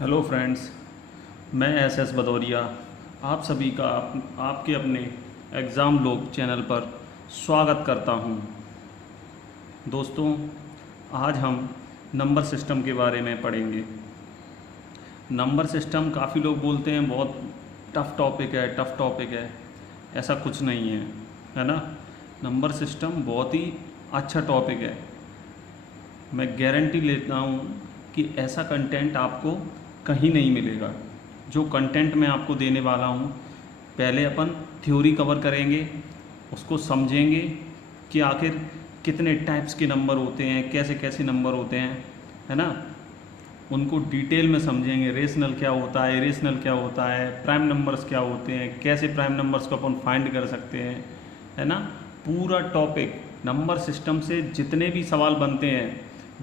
Hello friends, मैं S Bhadauria आप सभी का आपके अपने एग्ज़ाम लॉग चैनल पर स्वागत करता हूं। दोस्तों, आज हम नंबर सिस्टम के बारे में पढ़ेंगे। नंबर सिस्टम काफ़ी लोग बोलते हैं बहुत टफ़ टॉपिक है। ऐसा कुछ नहीं है ना। नंबर सिस्टम बहुत ही अच्छा टॉपिक है। मैं गारंटी लेता हूँ कि ऐसा कंटेंट आपको कहीं नहीं मिलेगा। जो कंटेंट मैं आपको देने वाला हूँ, पहले अपन थ्योरी कवर करेंगे, उसको समझेंगे कि आखिर कितने टाइप्स के नंबर होते हैं, कैसे कैसे नंबर होते हैं, है ना। उनको डिटेल में समझेंगे। रेशनल क्या होता है, इरेशनल क्या होता है, प्राइम नंबर्स क्या होते हैं, कैसे प्राइम नंबर्स को अपन फाइंड कर सकते हैं, है ना। पूरा टॉपिक नंबर सिस्टम से जितने भी सवाल बनते हैं,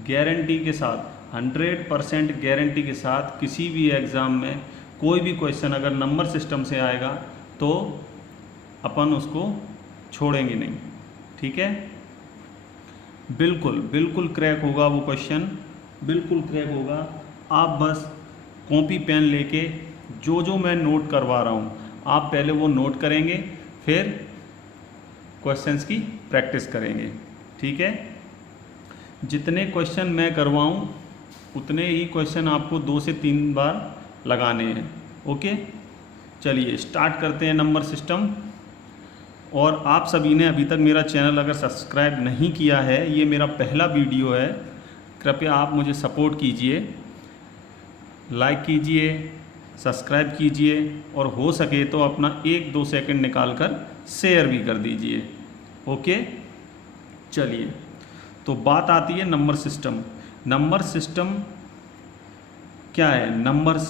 गारंटी के साथ 100% गारंटी के साथ किसी भी एग्ज़ाम में कोई भी क्वेश्चन अगर नंबर सिस्टम से आएगा तो अपन उसको छोड़ेंगे नहीं। ठीक है, बिल्कुल बिल्कुल क्रैक होगा वो क्वेश्चन, बिल्कुल क्रैक होगा। आप बस कॉपी पेन लेके जो जो मैं नोट करवा रहा हूँ आप पहले वो नोट करेंगे, फिर क्वेश्चंस की प्रैक्टिस करेंगे। ठीक है, जितने क्वेश्चन मैं करवाऊँ उतने ही क्वेश्चन आपको 2 से 3 बार लगाने हैं। ओके, चलिए स्टार्ट करते हैं नंबर सिस्टम। और आप सभी ने अभी तक मेरा चैनल अगर सब्सक्राइब नहीं किया है, ये मेरा पहला वीडियो है, कृपया आप मुझे सपोर्ट कीजिए, लाइक कीजिए, सब्सक्राइब कीजिए और हो सके तो अपना 1-2 सेकंड निकाल कर शेयर भी कर दीजिए। ओके, चलिए तो बात आती है नंबर सिस्टम। नंबर सिस्टम क्या है? नंबर्स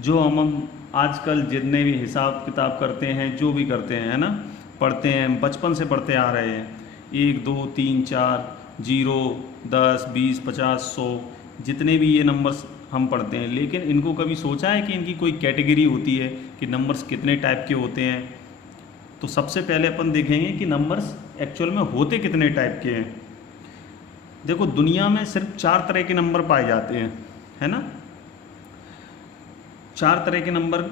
जो हम आजकल जितने भी हिसाब किताब करते हैं, जो भी करते हैं, है ना, पढ़ते हैं, बचपन से पढ़ते आ रहे हैं, 1 2 3 4 0 10 20 50 100 जितने भी ये नंबर्स हम पढ़ते हैं। लेकिन इनको कभी सोचा है कि इनकी कोई कैटेगरी होती है कि नंबर्स कितने टाइप के होते हैं? तो सबसे पहले अपन देखेंगे कि नंबर्स एक्चुअल में होते कितने टाइप के हैं। देखो, दुनिया में सिर्फ 4 तरह के नंबर पाए जाते हैं, है ना। 4 तरह के नंबर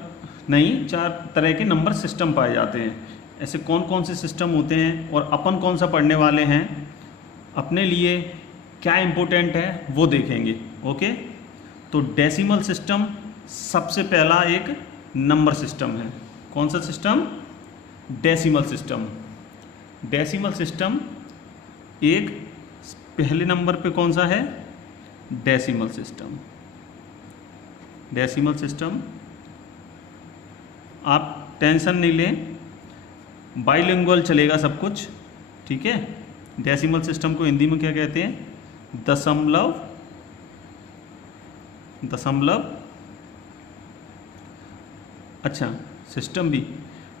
नहीं, 4 तरह के नंबर सिस्टम पाए जाते हैं। ऐसे कौन कौन से सिस्टम होते हैं और अपन कौन सा पढ़ने वाले हैं, अपने लिए क्या इम्पोर्टेंट है वो देखेंगे। ओके, तो डेसिमल सिस्टम सबसे पहला एक नंबर सिस्टम है। कौन सा system? Decimal system. Decimal system एक पहले नंबर पे कौन सा है? Decimal system. डेसिमल सिस्टम आप टेंशन नहीं लें, बाइलिंगुअल चलेगा सब कुछ। ठीक है, डेसिमल सिस्टम को हिंदी में क्या कहते हैं? दशमलव अच्छा, सिस्टम भी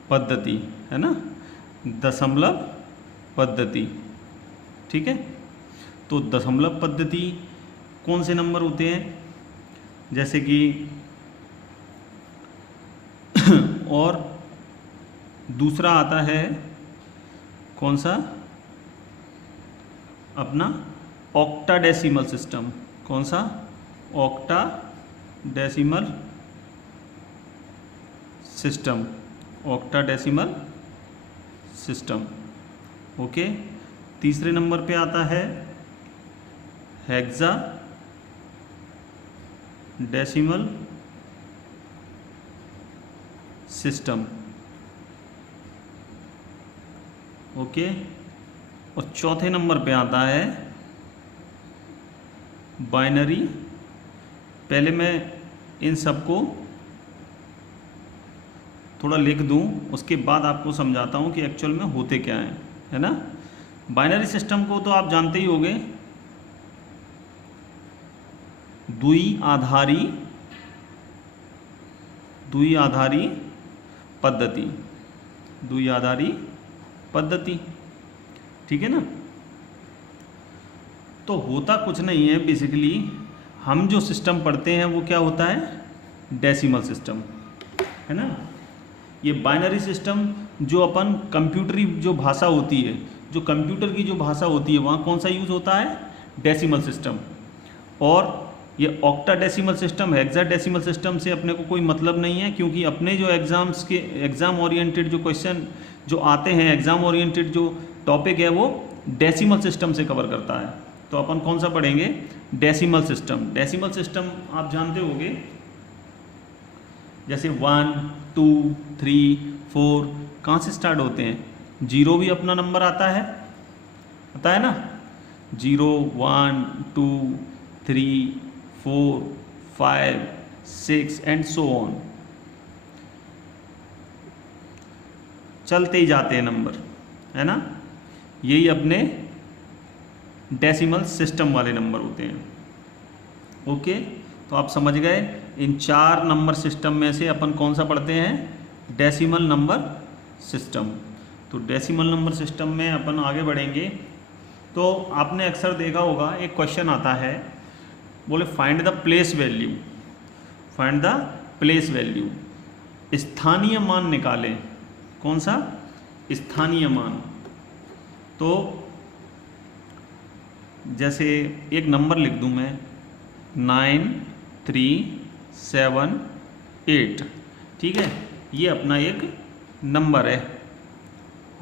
पद्धति, है ना, दशमलव पद्धति। ठीक है, तो दशमलव पद्धति कौन से नंबर होते हैं? जैसे कि और दूसरा आता है कौन सा? अपना ऑक्टाडेसिमल सिस्टम। कौन सा? ऑक्टाडेसिमल सिस्टम। ऑक्टाडेसिमल सिस्टम। ओके, तीसरे नंबर पे आता है हेक्सा डेसिमल सिस्टम। ओके, और चौथे नंबर पे आता है बाइनरी। पहले मैं इन सबको थोड़ा लिख दूं, उसके बाद आपको समझाता हूं कि एक्चुअल में होते क्या हैं, है ना। बाइनरी सिस्टम को तो आप जानते ही होंगे, द्विआधारी पद्धति। द्विआधारी पद्धति, ठीक है ना। तो होता कुछ नहीं है, बेसिकली हम जो सिस्टम पढ़ते हैं वो क्या होता है? डेसिमल सिस्टम, है ना। ये बाइनरी सिस्टम जो अपन कंप्यूटरी जो भाषा होती है, जो कंप्यूटर की जो भाषा होती है, वहाँ कौन सा यूज़ होता है? Decimal system. और ये ऑक्टाडेसिमल सिस्टम है, हेक्साडेसिमल सिस्टम से अपने को कोई मतलब नहीं है, क्योंकि अपने जो एग्ज़ाम ओरिएंटेड जो क्वेश्चन जो आते हैं, एग्ज़ाम ओरिएंटेड जो टॉपिक है वो डेसिमल सिस्टम से कवर करता है। तो अपन कौन सा पढ़ेंगे? Decimal system. डेसिमल सिस्टम आप जानते होंगे, जैसे 1, 2, 3, 4 कहाँ से स्टार्ट होते हैं? 0 भी अपना नंबर आता है ना, 0, 1, 2, 3, 4, 5, 6 एंड सो ऑन, चलते ही जाते हैं नंबर, है ना। यही अपने डेसिमल सिस्टम वाले नंबर होते हैं। ओके, तो आप समझ गए, इन 4 नंबर सिस्टम में से अपन कौन सा पढ़ते हैं? Decimal number system. तो डेसिमल नंबर सिस्टम में अपन आगे बढ़ेंगे। तो आपने अक्सर देखा होगा, एक क्वेश्चन आता है, बोले find the place value, find the place value, स्थानीय मान निकालें। कौन सा? स्थानीय मान। तो जैसे एक नंबर लिख दूं मैं, 9, 3, 7, 8, ठीक है, ये अपना एक नंबर है,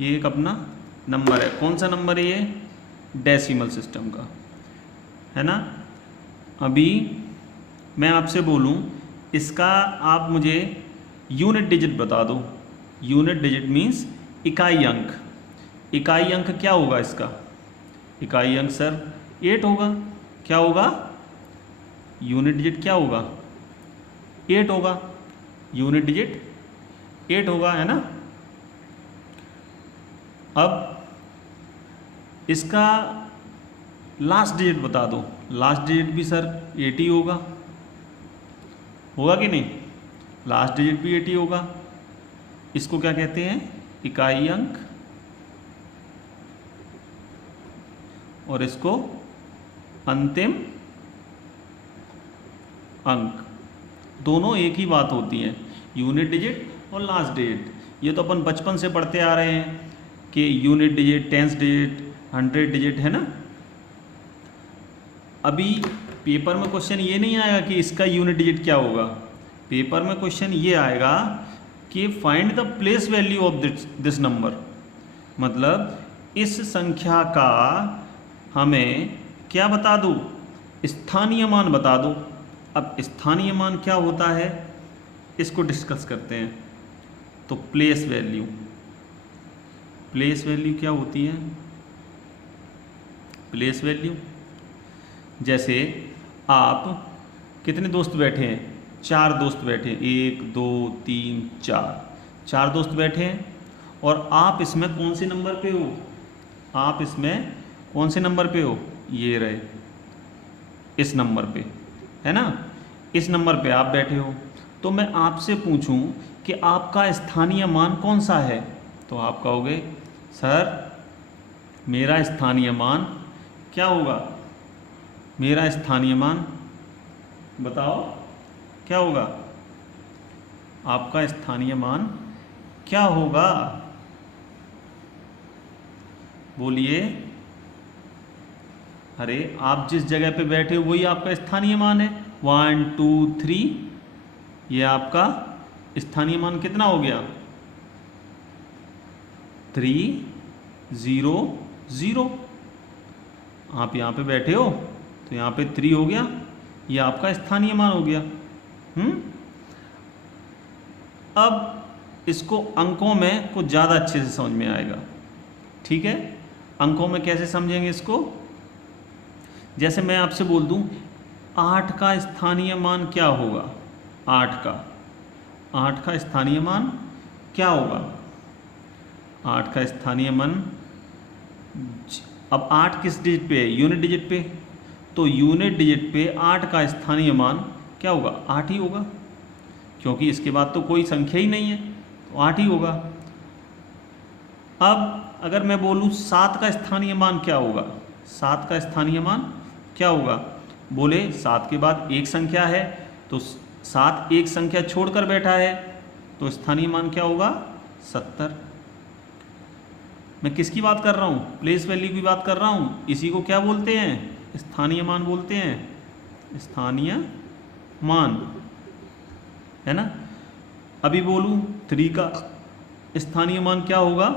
ये एक अपना नंबर है। कौन सा नंबर है ये? डेसिमल सिस्टम का, है ना। अभी मैं आपसे बोलूं, इसका आप मुझे यूनिट डिजिट बता दो। यूनिट डिजिट मीन्स इकाई अंक। इकाई अंक क्या होगा इसका? इकाई अंक सर 8 होगा। क्या होगा? यूनिट डिजिट क्या होगा? 8 होगा। यूनिट डिजिट 8 होगा, है ना। अब इसका लास्ट डिजिट बता दो। लास्ट डिजिट भी सर 8 ही होगा कि नहीं? लास्ट डिजिट भी 8 ही होगा। इसको क्या कहते हैं? इकाई अंक, और इसको अंतिम अंक। दोनों एक ही बात होती है, यूनिट डिजिट और लास्ट डिजिट। ये तो अपन बचपन से पढ़ते आ रहे हैं कि unit digit, tens digit, 100 digit, है ना। अभी पेपर में क्वेश्चन ये नहीं आएगा कि इसका यूनिट डिजिट क्या होगा। पेपर में क्वेश्चन ये आएगा कि find the place value of this number, मतलब इस संख्या का हमें क्या बता दो? स्थानीय मान बता दो। अब स्थानीय मान क्या होता है, इसको डिस्कस करते हैं। तो प्लेस वैल्यू, प्लेस वैल्यू क्या होती है? प्लेस वैल्यू, जैसे आप कितने दोस्त बैठे हैं? 4 दोस्त बैठे हैं, 1, 2, 3, 4 दोस्त बैठे हैं, और आप इसमें कौन से नंबर पे हो? आप इसमें कौन से नंबर पे हो? ये रहे, इस नंबर पे, है ना। इस नंबर पे आप बैठे हो। तो मैं आपसे पूछूं कि आपका स्थानीय मान कौन सा है, तो आप कहोगे सर मेरा स्थानीय मान क्या होगा? मेरा स्थानीय मान बताओ क्या होगा? आपका स्थानीय मान क्या होगा? बोलिए। अरे आप जिस जगह पे बैठे हो वही आपका स्थानीय मान है। 1, 2, 3, ये आपका स्थानीय मान कितना हो गया? 3, 0, 0। आप यहाँ पे बैठे हो तो यहाँ पे 3 हो गया, ये आपका स्थानीय मान हो गया। अब इसको अंकों में कुछ ज़्यादा अच्छे से समझ में आएगा, ठीक है। अंकों में कैसे समझेंगे इसको? जैसे मैं आपसे बोल दूं 8 का स्थानीय मान क्या होगा? 8 का स्थानीय मान क्या होगा? 8 का स्थानीय मान, अब 8 किस डिजिट पे है? यूनिट डिजिट पे। तो यूनिट डिजिट पे 8 का स्थानीय मान क्या होगा? 8 ही होगा, क्योंकि इसके बाद तो कोई संख्या ही नहीं है, तो 8 ही होगा। अब अगर मैं बोलूँ 7 का स्थानीय मान क्या होगा? 7 का स्थानीय मान क्या होगा? बोले 7 के बाद एक संख्या है, तो 7 एक संख्या छोड़कर बैठा है, तो स्थानीय मान क्या होगा? 70। मैं किसकी बात कर रहा हूँ? प्लेस वैल्यू की बात कर रहा हूँ। इसी को क्या बोलते हैं? स्थानीय मान बोलते हैं। स्थानीय मान, है ना। अभी बोलूं 3 का स्थानीय मान क्या होगा,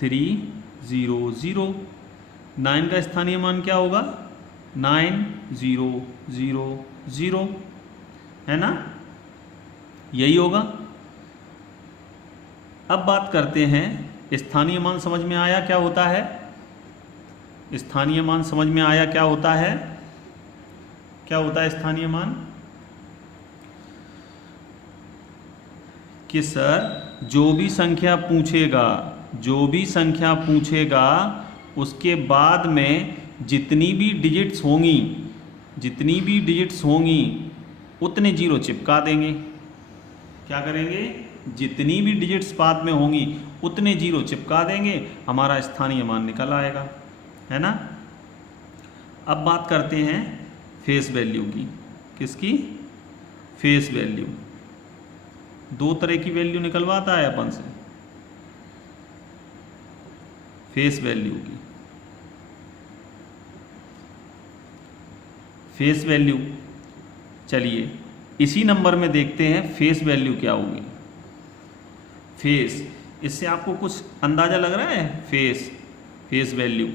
300। 9 का स्थानीय मान क्या होगा, 9000, है ना, यही होगा। अब बात करते हैं स्थानीय मान। समझ में आया क्या होता है, स्थानीय मान समझ में आया क्या होता है, क्या होता है स्थानीय मान। कि सर जो भी संख्या पूछेगा उसके बाद में जितनी भी डिजिट्स होंगी उतने जीरो चिपका देंगे। क्या करेंगे, जितनी भी डिजिट्स बाद में होंगी उतने जीरो चिपका देंगे, हमारा स्थानीय मान निकल आएगा, है ना। अब बात करते हैं फेस वैल्यू की। किसकी, फेस वैल्यू। 2 तरह की वैल्यू निकलवाता है अपन से, फेस वैल्यू की। फेस वैल्यू, चलिए इसी नंबर में देखते हैं फेस वैल्यू क्या होगी। फेस, इससे आपको कुछ अंदाजा लग रहा है। फेस वैल्यू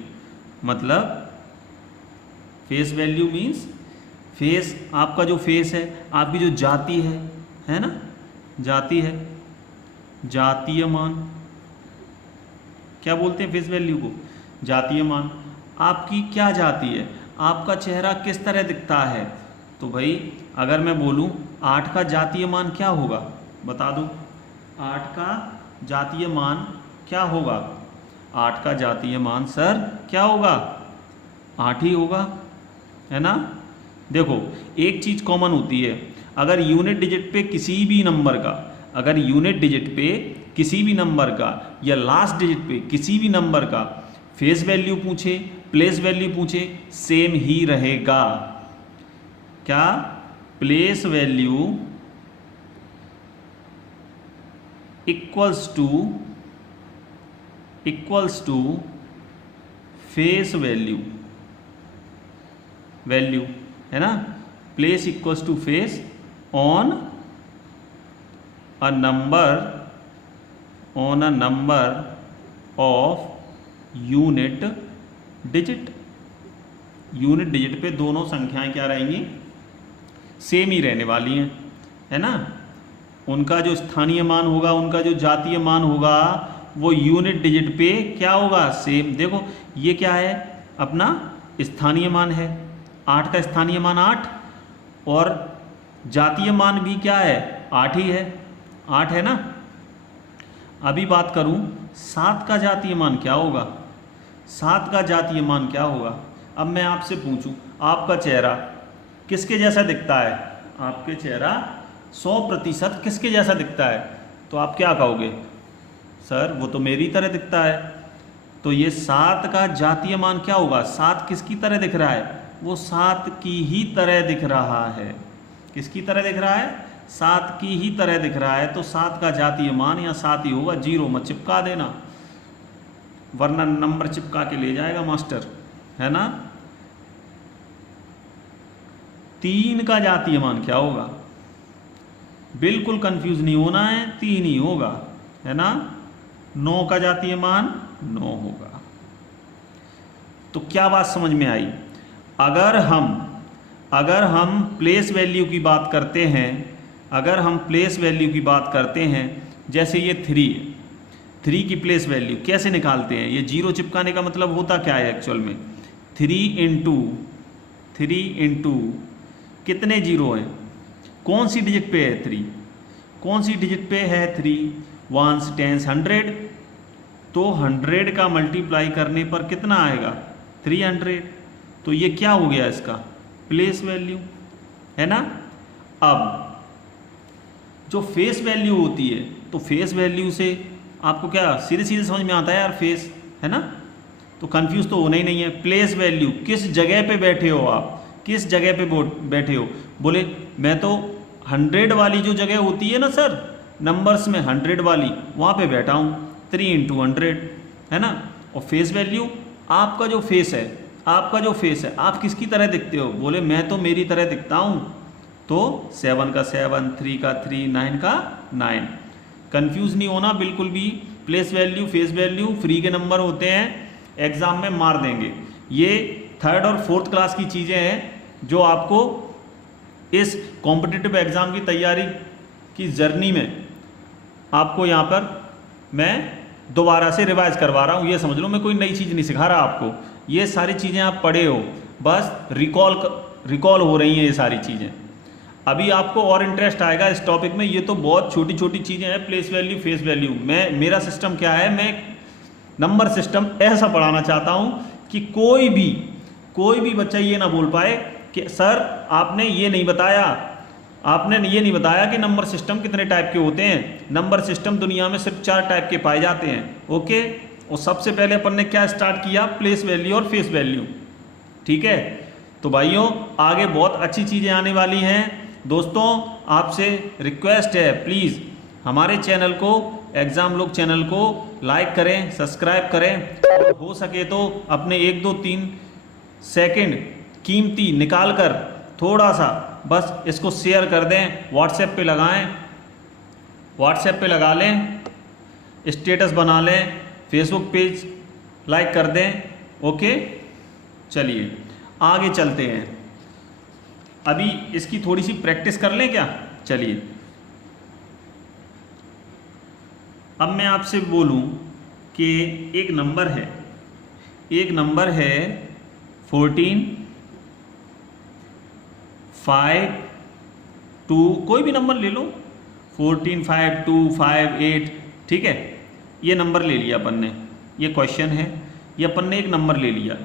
मतलब, फेस वैल्यू मीन्स, फेस आपका जो फेस है, आपकी जो जाति है ना, जाति है, जातीय मान। क्या बोलते हैं फेस वैल्यू को, जातीय मान। आपकी क्या जाति है, आपका चेहरा किस तरह दिखता है। तो भाई अगर मैं बोलूं 8 का जातीय मान क्या होगा, बता दो। 8 का जातीय मान क्या होगा, 8 का जातीय मान सर क्या होगा, 8 ही होगा, है ना। देखो एक चीज़ कॉमन होती है, अगर यूनिट डिजिट पे किसी भी नंबर का, अगर यूनिट डिजिट पे किसी भी नंबर का या लास्ट डिजिट पे किसी भी नंबर का फेस वैल्यू पूछे, प्लेस वैल्यू पूछे, सेम ही रहेगा। क्या, place value equals to face value, है ना। Place equals to face on a number of unit digit. Unit digit पे दोनों संख्याएं क्या रहेंगी, सेम ही रहने वाली हैं, है ना। उनका जो स्थानीय मान होगा, उनका जो जातीय मान होगा, वो यूनिट डिजिट पे क्या होगा, सेम। देखो ये क्या है, अपना स्थानीय मान है, 8 का स्थानीय मान 8, और जातीय मान भी क्या है, 8 ही है, 8 है ना। अभी बात करूं 7 का जातीय मान क्या होगा, 7 का जातीय मान क्या होगा। अब मैं आपसे पूछूं, आपका चेहरा किसके जैसा दिखता है, आपके चेहरा 100% किसके जैसा दिखता है, तो आप क्या कहोगे, सर वो तो मेरी तरह दिखता है। तो ये 7 का जातीय मान क्या होगा, 7 किसकी तरह दिख रहा है, वो 7 की ही तरह दिख रहा है। किसकी तरह दिख रहा है, 7 की ही तरह दिख रहा है। तो 7 का जातीय मान या 7 ही होगा, जीरो मत चिपका देना, वरना नंबर चिपका के ले जाएगा मास्टर, है ना। 3 का जातीय मान क्या होगा, बिल्कुल कंफ्यूज नहीं होना है, 3 ही होगा, है ना। 9 का जातीय मान 9 होगा। तो क्या बात समझ में आई। अगर हम प्लेस वैल्यू की बात करते हैं, अगर हम प्लेस वैल्यू की बात करते हैं, जैसे ये 3 की प्लेस वैल्यू कैसे निकालते हैं, ये जीरो चिपकाने का मतलब होता क्या है एक्चुअल में, 3 इंटू कितने जीरो हैं, कौन सी डिजिट पे है 3, कौन सी डिजिट पे है 3, 1s 10s 100, तो 100 का मल्टीप्लाई करने पर कितना आएगा, 300। तो ये क्या हो गया इसका प्लेस वैल्यू, है ना। अब जो फेस वैल्यू होती है, तो फेस वैल्यू से आपको क्या सीधे सीधे समझ में आता है यार, फेस, है ना। तो कंफ्यूज तो होना ही नहीं है। प्लेस वैल्यू, किस जगह पे बैठे हो आप, किस जगह पे बैठे हो। बोले मैं तो 100 वाली जो जगह होती है ना सर, नंबर्स में 100 वाली, वहाँ पे बैठा हूँ, 3 × 100, है ना। और फेस वैल्यू, आपका जो फेस है, आपका जो फेस है, आप किसकी तरह दिखते हो? बोले मैं तो मेरी तरह दिखता हूँ। तो 7 का 7, 3 का 3, 9 का 9। कंफ्यूज नहीं होना बिल्कुल भी। Place value, face value free के नंबर होते हैं, एग्जाम में मार देंगे। ये 3rd और 4th क्लास की चीज़ें हैं जो आपको इस कॉम्पिटिटिव एग्जाम की तैयारी की जर्नी में आपको यहाँ पर मैं दोबारा से रिवाइज करवा रहा हूँ। ये समझ लो मैं कोई नई चीज़ नहीं सिखा रहा आपको, ये सारी चीज़ें आप पढ़े हो, बस रिकॉल हो रही हैं ये सारी चीज़ें। अभी आपको और इंटरेस्ट आएगा इस टॉपिक में। ये तो बहुत छोटी छोटी चीज़ें हैं, प्लेस वैल्यू, फेस वैल्यू। मेरा सिस्टम क्या है, मैं नंबर सिस्टम ऐसा पढ़ाना चाहता हूँ कि कोई भी बच्चा ये ना बोल पाए कि सर आपने ये नहीं बताया कि नंबर सिस्टम कितने टाइप के होते हैं। नंबर सिस्टम दुनिया में सिर्फ 4 टाइप के पाए जाते हैं। ओके, और सबसे पहले अपन ने क्या स्टार्ट किया? प्लेस वैल्यू और फेस वैल्यू। ठीक है, तो भाइयों आगे बहुत अच्छी चीज़ें आने वाली हैं। दोस्तों आपसे रिक्वेस्ट है, प्लीज़ हमारे चैनल को, एग्ज़ाम लोग चैनल को लाइक करें, सब्सक्राइब करें, और हो सके तो अपने 1, 2, 3 सेकंड कीमती निकाल कर थोड़ा सा बस इसको शेयर कर दें, व्हाट्सएप पे लगाएं, व्हाट्सएप पे लगा लें, स्टेटस बना लें, फेसबुक पेज लाइक कर दें। ओके, चलिए आगे चलते हैं। अभी इसकी थोड़ी सी प्रैक्टिस कर लें क्या? चलिए, अब मैं आपसे बोलूं कि एक नंबर है 14, 5, 2, कोई भी नंबर ले लो, 14, 5, 2, 5, 8, ठीक है। ये नंबर ले लिया अपन ने, ये क्वेश्चन है, ये अपन ने एक नंबर ले लिया।